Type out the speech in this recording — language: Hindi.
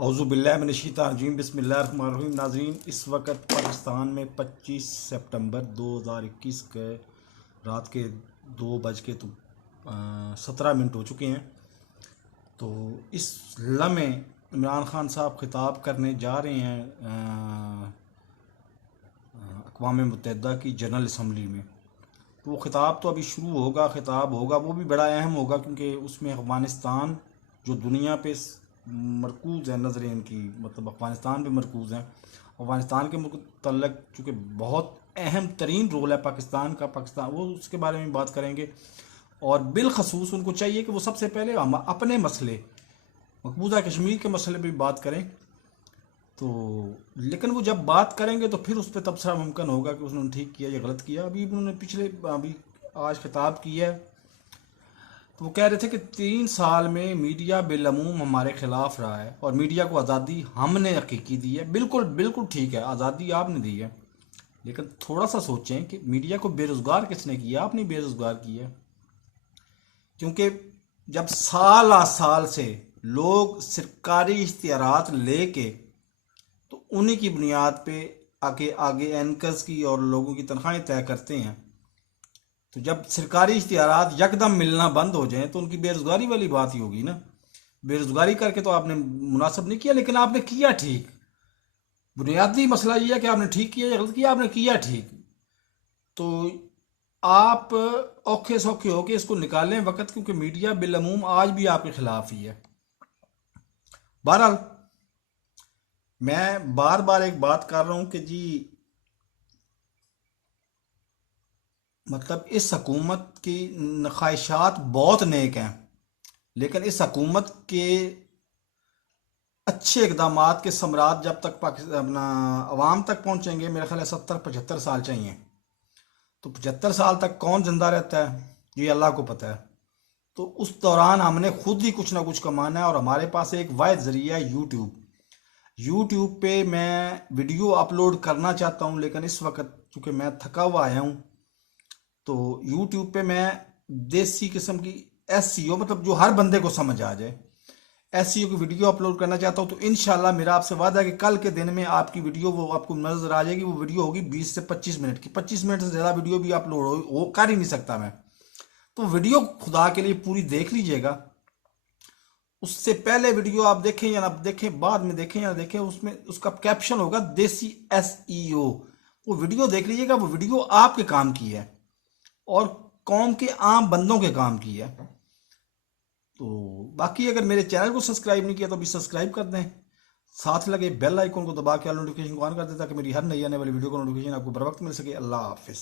औज़ुबिल्लाहिमिनश्शैतानिर्रजीम बिस्मिल्लाहिर्रहमानिर्रहीम। नाज़रीन, इस वक्त पाकिस्तान में 25 सितंबर 2021 के रात के 2:17 हो चुके हैं। तो इस लम्हे इमरान खान साहब खिताब करने जा रहे हैं अक़वाम मुत्तहिदा की जनरल असम्बली में। तो वो ख़िताब तो अभी शुरू होगा, ख़िताब होगा, वो भी बड़ा अहम होगा क्योंकि उसमें अफ़गानिस्तान जो दुनिया पे मरकूज़ है, नज़रें इनकी मतलब अफ़गानिस्तान पे मरकूज़ हैं। अफ़गानिस्तान के मुतल्लिक़ चूँकि बहुत अहम तरीन रोल है पाकिस्तान का, वो उसके बारे में बात करेंगे। और बिलखसूस उनको चाहिए कि वो सबसे पहले हम अपने मसले मकबूजा कश्मीर के मसले पर बात करें। तो लेकिन वो जब बात करेंगे तो फिर उस पर तबसरा मुमकिन होगा कि उसने ठीक किया या गलत किया। अभी उन्होंने आज खिताब किया है तो वो कह रहे थे कि 3 साल में मीडिया बिलअमूम हमारे ख़िलाफ़ रहा है और मीडिया को आज़ादी हमने हकीकी दी है। बिल्कुल बिल्कुल ठीक है, आज़ादी आपने दी है, लेकिन थोड़ा सा सोचें कि मीडिया को बेरोज़गार किसने किया? आपने बेरोज़गार किया। क्योंकि जब साल आ साल से लोग सरकारी इश्तिहारात लेके तो उन्हीं की बुनियाद पे आगे आगे एंकर्स की और लोगों की तनख्वाहें तय करते हैं। तो जब सरकारी इश्तिहारात यकदम मिलना बंद हो जाएं तो उनकी बेरोज़गारी वाली बात ही होगी ना। बेरोज़गारी करके तो आपने मुनासिब नहीं किया, लेकिन आपने किया ठीक। बुनियादी मसला ये है कि आपने ठीक किया या गलत किया। आपने किया ठीक, तो आप औखे सौखे होके इसको निकालें वक्त, क्योंकि मीडिया बिलअमूम आज भी आपके खिलाफ ही है। बहरहाल मैं बार बार एक बात कर रहा हूं कि जी मतलब इस हकूमत की ख्वाहिशात बहुत नेक हैं, लेकिन इस हकूमत के अच्छे इकदामात के समरात जब तक पाकिस्तान अपना अवाम तक पहुंचेंगे, मेरे ख्याल 70-75 साल चाहिए। तो 75 साल तक कौन जिंदा रहता है ये अल्लाह को पता है। तो उस दौरान हमने खुद ही कुछ ना कुछ कमाना है और हमारे पास एक वाहिद जरिया है यूट्यूब पे मैं वीडियो अपलोड करना चाहता हूँ, लेकिन इस वक्त चूँकि मैं थका हुआ आया हूँ तो यूट्यूब पे मैं देसी किस्म की एसईओ मतलब जो हर बंदे को समझ आ जाए एसईओ की वीडियो अपलोड करना चाहता हूँ। तो इंशाल्लाह मेरा आपसे वादा है कि कल के दिन में आपकी वीडियो वो आपको नजर आ जाएगी। वो वीडियो होगी 20 से 25 मिनट की। 25 मिनट से ज़्यादा वीडियो भी अपलोड हो कर ही नहीं सकता मैं। तो वीडियो खुदा के लिए पूरी देख लीजिएगा। उससे पहले वीडियो आप देखें या ना देखें, बाद में देखें या देखें, उसमें उसका कैप्शन होगा देसी एसईओ। वो वीडियो देख लीजिएगा। वो वीडियो आपके काम की है और कौम के आम बंदों के काम की है। तो बाकी अगर मेरे चैनल को सब्सक्राइब नहीं किया तो अभी सब्सक्राइब कर दें, साथ लगे बेल आइकन को दबा के नोटिफिकेशन को ऑन कर दें ताकि मेरी हर नई आने वाली वीडियो को नोटिफिकेशन आपको बर वक्त मिल सके। अल्लाह हाफिज़।